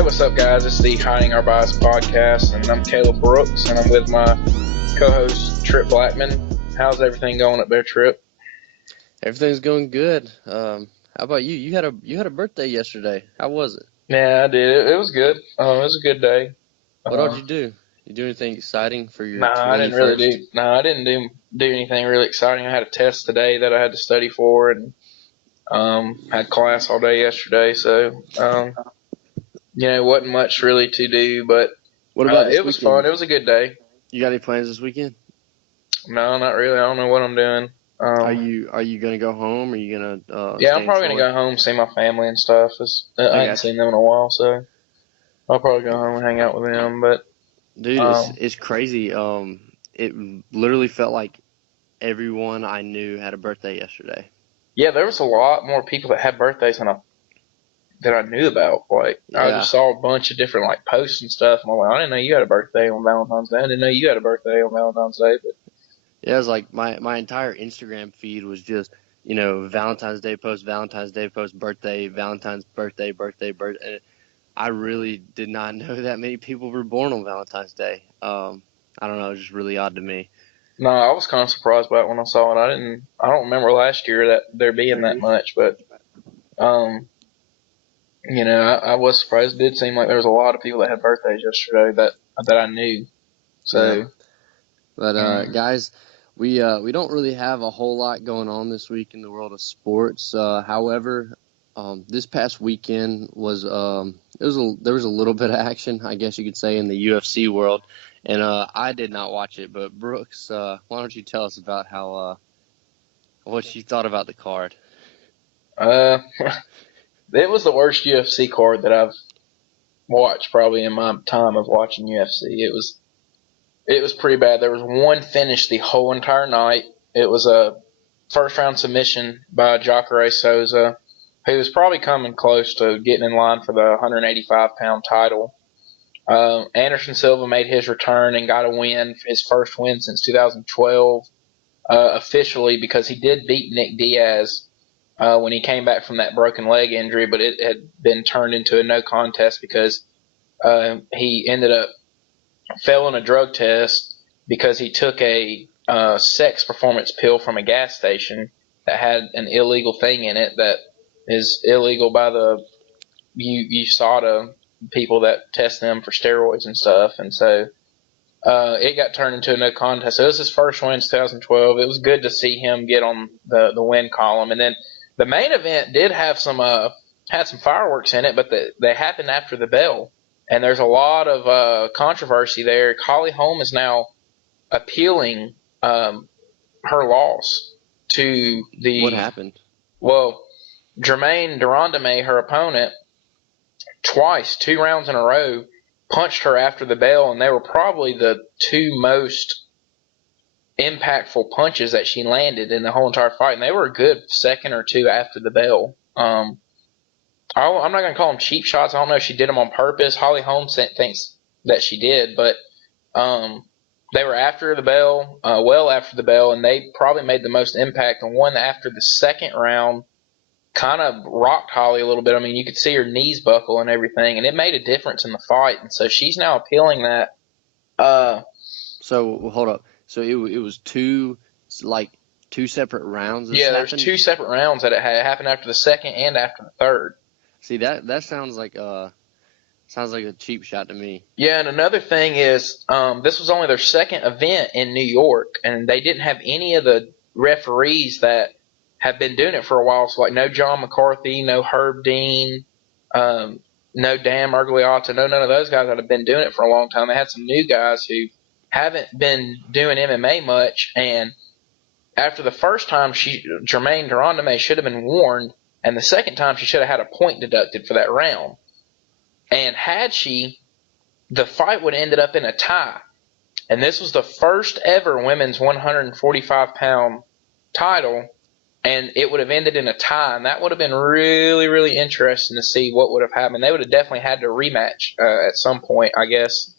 Hey, what's up, guys? It's the Hiding Our Bias podcast, and I'm Caleb Brooks, and I'm with my co-host Tripp Blackmon. How's everything going up there, Tripp? Everything's going good. How about you? You had a birthday yesterday. How was it? Yeah, I did. It was good. It was a good day. What all did Um, you do? You do anything exciting for your nah, I didn't really 21st? do. Nah, I didn't do anything really exciting. I had a test today that I had to study for, and had class all day yesterday. So wasn't much really to do, but What about this it was fun. weekend? It was a good day. You got any plans this weekend? No, not really. I don't know what I'm doing. Are you gonna go home? Or are you gonna Yeah, I'm stay in probably gonna Florida? go home, see my family and stuff. I I hadn't got you. seen them in a while, so I'll probably go home and hang out with them. But Dude, it's um, it's crazy. It literally felt like everyone I knew had a birthday yesterday. yeah, there was a lot more people that had birthdays than I knew about. Like, I Yeah. just saw a bunch of different like posts and stuff, and I'm like, I didn't know you had a birthday on Valentine's Day. I didn't know you had a birthday on Valentine's Day. But Yeah, it was like my entire Instagram feed was just, Valentine's Day post, birthday, Valentine's birthday. And I really did not know that many people were born on Valentine's Day. I don't know, it was just really odd to me. no, I was kind of surprised by it when I saw it. I don't remember last year that there being that much, but um, I was surprised. It did seem like there was a lot of people that had birthdays yesterday that I knew. Yeah. So. But Um, guys, we don't really have a whole lot going on this week in the world of sports. However, this past weekend was there was a little bit of action, I guess you could say, in the UFC world, and I did not watch it. But Brooks, why don't you tell us about how what you thought about the card? uh, it was the worst UFC card that I've watched probably in my time of watching UFC. It was pretty bad. There was one finish the whole entire night. It was a first round submission by Jacare Souza, who was probably coming close to getting in line for the 185-pound title. Anderson Silva made his return and got a win, his first win since 2012, officially, because he did beat Nick Diaz when he came back from that broken leg injury, but it had been turned into a no contest because he ended up failing a drug test because he took a sex performance pill from a gas station that had an illegal thing in it that is illegal by the USADA people that test them for steroids and stuff. And so it got turned into a no contest. So it was his first win in 2012. It was good to see him get on the win column. And then the main event did have had some fireworks in it, but they happened after the bell. And there's a lot of controversy there. Holly Holm is now appealing her loss to What the happened? well, Jermaine Durandame, her opponent, twice, 2 rounds in a row, punched her after the bell, and they were probably the two most impactful punches that she landed in the whole entire fight, and they were a good second or two after the bell. I'm not going to call them cheap shots. I don't know if she did them on purpose. Holly Holmes thinks that she did, but they were after the bell, well after the bell, and they probably made the most impact. And one after the second round kind of rocked Holly a little bit. I mean, you could see her knees buckle and everything, and it made a difference in the fight. And so she's now appealing that. Uh, So hold up. So it was like two separate rounds this yeah, there's happened. two separate rounds that it had happened after the second and after the third. See, that sounds like a cheap shot to me. Yeah, and another thing is this was only their second event in New York, and they didn't have any of the referees that have been doing it for a while. So, like, no John McCarthy, no Herb Dean, no Dan Murgliata, none of those guys that have been doing it for a long time. They had some new guys who haven't been doing MMA much, and after the first time, Jermaine Durandame should have been warned, and the second time she should have had a point deducted for that round. And had she, the fight would have ended up in a tie. And this was the first ever women's 145-pound title, and it would have ended in a tie. And that would have been really, really interesting to see what would have happened. They would have definitely had to rematch at some point, I guess,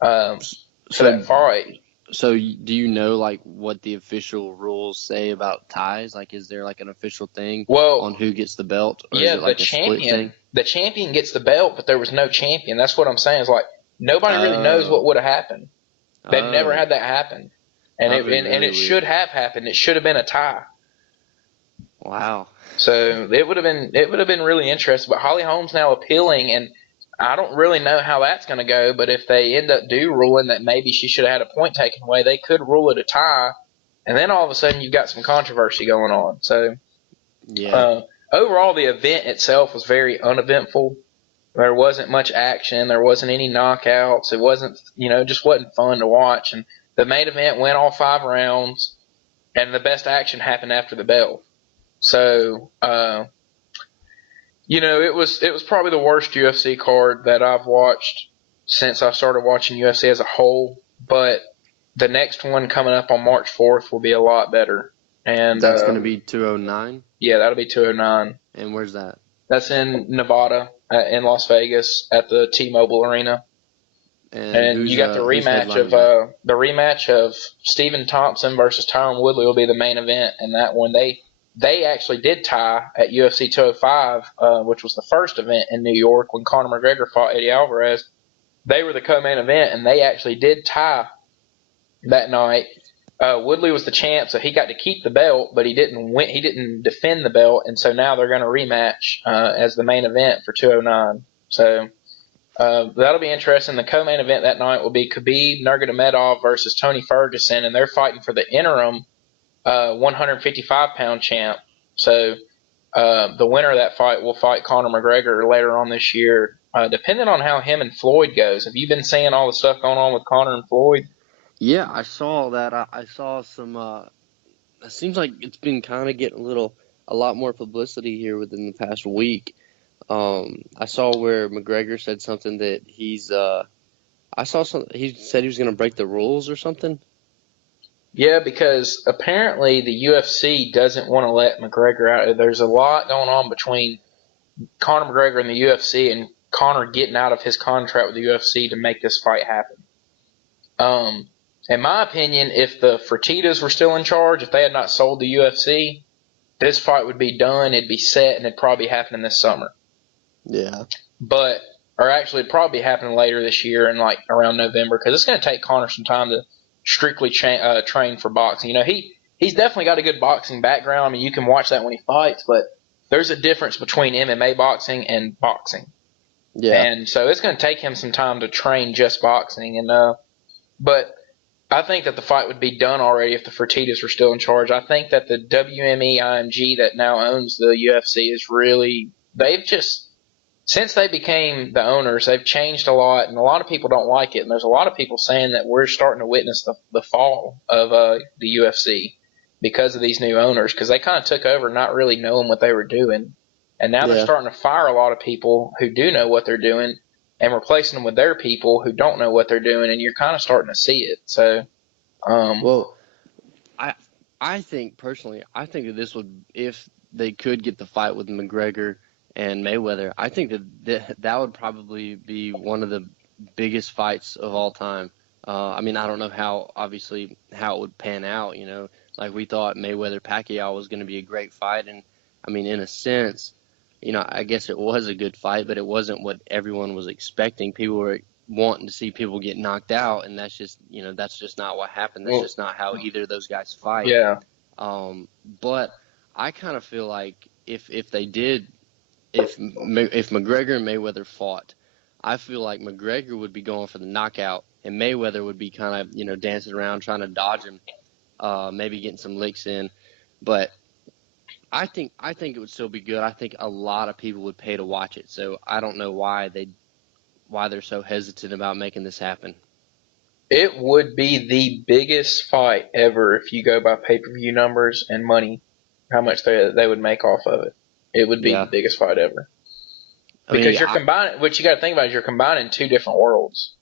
for that So fight. so do you know like what the official rules say about ties? Like, is there like an official thing Well, on who gets the belt, or is yeah, it like a split thing? the champion gets the belt, but there was no champion. That's what I'm saying. Is like nobody really knows what Oh, would have happened. They've never oh, had that happen, and that'd it be and, and really it should weird. have happened. It should have been a tie. Wow. So it would have been really interesting. But Holly Holm's now appealing, and I don't really know how that's going to go. But if they end up ruling that maybe she should have had a point taken away, they could rule it a tie, and then all of a sudden you've got some controversy going on. So Yeah. uh, overall, the event itself was very uneventful. There wasn't much action. There wasn't any knockouts. It wasn't, just wasn't fun to watch. And the main event went all 5 rounds, and the best action happened after the bell. So, it was probably the worst UFC card that I've watched since I started watching UFC as a whole. But the next one coming up on March 4th will be a lot better. And That's going to be 209. yeah, that'll be 209. And where's that? That's in Nevada, in Las Vegas, at the T-Mobile Arena. And And you got the who's rematch headlining that? the rematch of Stephen Thompson versus Tyron Woodley will be the main event, and that one they actually did tie at UFC 205, which was the first event in New York when Conor McGregor fought Eddie Alvarez. They were the co-main event, and they actually did tie that night. Woodley was the champ, so he got to keep the belt, but he didn't win. He didn't defend the belt, and so now they're going to rematch as the main event for 209. So that'll be interesting. The co-main event that night will be Khabib Nurmagomedov versus Tony Ferguson, and they're fighting for the interim 155-pound champ. So the winner of that fight will fight Conor McGregor later on this year. Depending on how him and Floyd goes. Have you been seeing all the stuff going on with Conor and Floyd? Yeah, I saw that. I saw some. It seems like it's been kind of getting a lot more publicity here within the past week. I saw where McGregor said something that I saw some. He said he was going to break the rules or something. Yeah, because apparently the UFC doesn't want to let McGregor out. There's a lot going on between Conor McGregor and the UFC, and Conor getting out of his contract with the UFC to make this fight happen. In my opinion, if the Fertittas were still in charge, if they had not sold the UFC, this fight would be done, it'd be set, and it'd probably be happening this summer. Yeah. Or actually, it'd probably be happening later this year in like around November, because it's going to take Conor some time to strictly train for boxing. He's definitely got a good boxing background. I mean, you can watch that when he fights, but there's a difference between MMA boxing and boxing. Yeah. And so it's going to take him some time to train just boxing. But I think that the fight would be done already if the Fertittas were still in charge. I think that the WME IMG that now owns the UFC is since they became the owners, they've changed a lot, and a lot of people don't like it. And there's a lot of people saying that we're starting to witness the fall of the UFC because of these new owners, because they kind of took over not really knowing what they were doing. And now they're Yeah. starting to fire a lot of people who do know what they're doing and replacing them with their people who don't know what they're doing, and you're kind of starting to see it. So, Well, I I think personally, I think that this would, if they could get the fight with McGregor and Mayweather, I think that would probably be one of the biggest fights of all time. I mean, I don't know obviously how it would pan out, like we thought Mayweather Pacquiao was going to be a great fight. And I mean, in a sense, I guess it was a good fight, but it wasn't what everyone was expecting. People were wanting to see people get knocked out, and that's just not what happened. That's well, just not how either of those guys fight. yeah, But I kind of feel like if they did, if McGregor and Mayweather fought, I feel like McGregor would be going for the knockout, and Mayweather would be kind of dancing around trying to dodge him, maybe getting some licks in. But I think it would still be good. I think a lot of people would pay to watch it. So I don't know why they're so hesitant about making this happen. it would be the biggest fight ever if you go by pay-per-view numbers and money, how much they would make off of it. It would be the Yeah. biggest fight ever. I Because mean, you're combining, what you got to think about is you're combining two different worlds.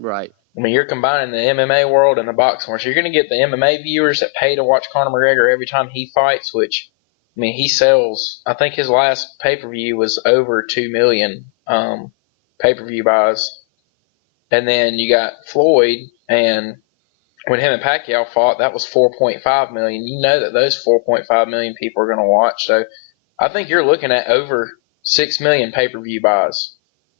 right. I mean, you're combining the MMA world and the boxing world. So you're going to get the MMA viewers that pay to watch Conor McGregor every time he fights, which, I mean, he sells, I think his last pay-per-view was over 2 million pay-per-view buys. And then you got Floyd, and when him and Pacquiao fought, that was 4.5 million. You know that those 4.5 million people are going to watch. So I think you're looking at over 6 million pay-per-view buys.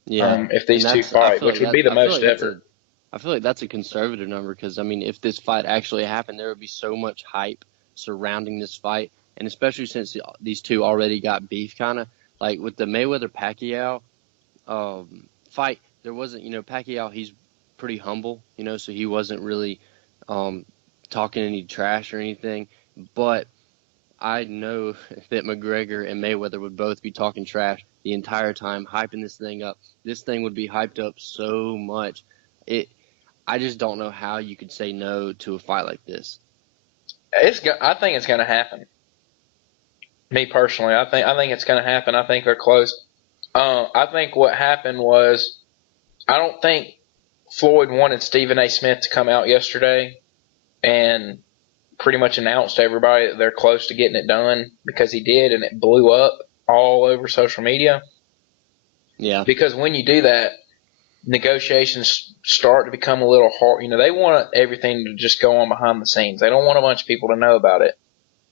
Yeah, If and these two fight, which would be the most ever. I feel like that's a conservative number because I mean, if this fight actually happened, there would be so much hype surrounding this fight, and especially since these two already got beef, kind of like with the Mayweather Pacquiao fight. There wasn't, Pacquiao. He's pretty humble, so he wasn't really talking any trash or anything, but I know that McGregor and Mayweather would both be talking trash the entire time, hyping this thing up. This thing would be hyped up so much. I just don't know how you could say no to a fight like this. I think it's going to happen. Me personally, I think it's going to happen. I think they're close. I think what happened was, I don't think Floyd wanted Stephen A. Smith to come out yesterday and pretty much announced to everybody that they're close to getting it done, because he did, and it blew up all over social media. Yeah. Because when you do that, negotiations start to become a little hard. They want everything to just go on behind the scenes. They don't want a bunch of people to know about it.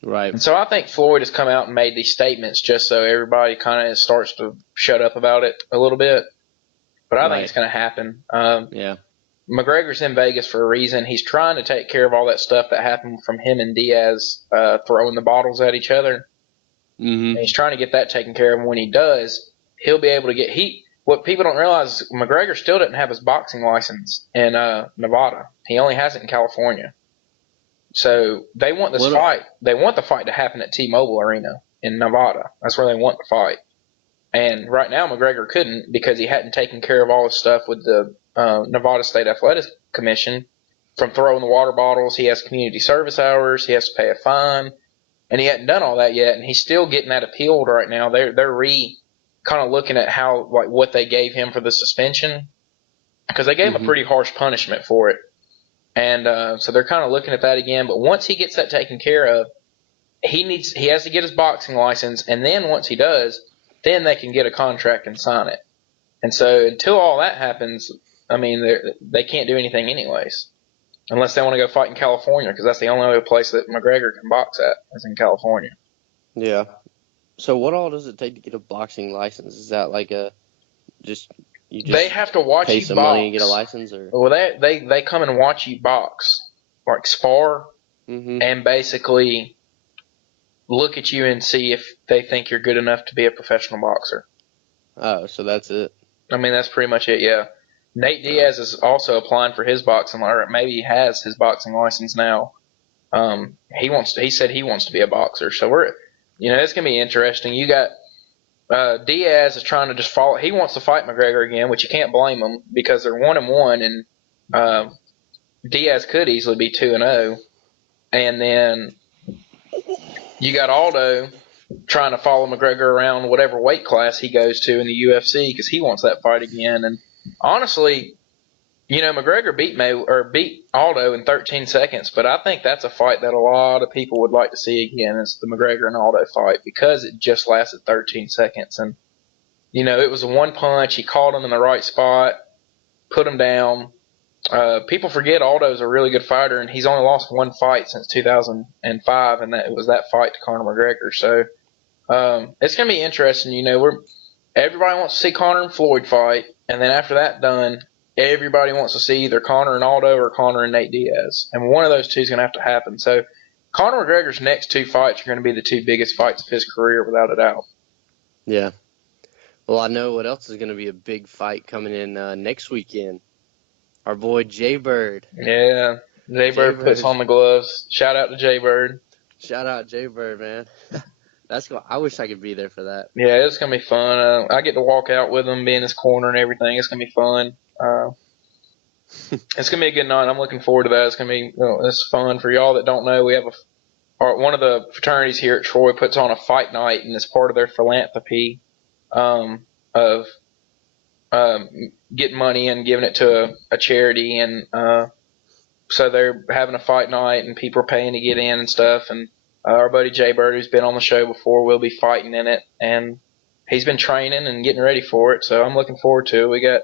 Right. And so I think Floyd has come out and made these statements just so everybody kind of starts to shut up about it a little bit. But I think it's going to happen. Yeah. McGregor's in Vegas for a reason. He's trying to take care of all that stuff that happened from him and Diaz throwing the bottles at each other. Mm-hmm. And he's trying to get that taken care of. And when he does, he'll be able to get What people don't realize is McGregor still didn't have his boxing license in Nevada. He only has it in California. So they want this fight. They want the fight to happen at T-Mobile Arena in Nevada. That's where they want the fight. And right now McGregor couldn't because he hadn't taken care of all his stuff with the Nevada State Athletic Commission, from throwing the water bottles. He has community service hours. He has to pay a fine. And he hadn't done all that yet. And he's still getting that appealed right now. They're kind of looking at how, like, what they gave him for the suspension, because they gave him a pretty harsh punishment for it. And so they're kind of looking at that again. But once he gets that taken care of, he has to get his boxing license, and then once he does, then they can get a contract and sign it. And so until all that happens, I mean, they can't do anything anyways, unless they want to go fight in California, because that's the only other place that McGregor can box at is in California. Yeah. So what all does it take to get a boxing license? Is that like they have to watch pay you some box. money and get a license, or? Well, they come and watch you box, like spar, and basically look at you and see if they think you're good enough to be a professional boxer. Oh, so that's it. I mean, that's pretty much it, yeah. Nate Diaz is also applying for his boxing, or maybe he has his boxing license now. He said he wants to be a boxer. So it's going to be interesting. You got Diaz is trying to just follow. He wants to fight McGregor again, which you can't blame him because they're 1-1, and Diaz could easily be 2-0. And then you got Aldo trying to follow McGregor around whatever weight class he goes to in the UFC because he wants that fight again. And honestly, McGregor beat Aldo in 13 seconds, but I think that's a fight that a lot of people would like to see again. It's the McGregor and Aldo fight because it just lasted 13 seconds. And, it was a one punch. He caught him in the right spot, put him down. People forget Aldo's a really good fighter, and he's only lost one fight since 2005, and it was that fight to Conor McGregor. So it's going to be interesting. Everybody wants to see Conor and Floyd fight, and then after that done, everybody wants to see either Conor and Aldo or Conor and Nate Diaz. And one of those two is going to have to happen. So Conor McGregor's next two fights are going to be the two biggest fights of his career, without a doubt. Yeah. Well, I know what else is going to be a big fight coming in next weekend. Our boy Jay-Bird. Yeah, Jay-Bird puts on the gloves. Shout out to Jay-Bird. Shout out Jay-Bird, man. That's cool. I wish I could be there for that. Yeah, it's going to be fun. I get to walk out with him, be in his corner and everything. It's going to be fun. It's going to be a good night. I'm looking forward to that. It's going to be it's fun. For y'all that don't know, we have one of the fraternities here at Troy puts on a fight night, and it's part of their philanthropy of getting money and giving it to a charity. And so they're having a fight night, and people are paying to get in and stuff. And our buddy Jay Bird, who's been on the show before, will be fighting in it. And he's been training and getting ready for it. So I'm looking forward to it.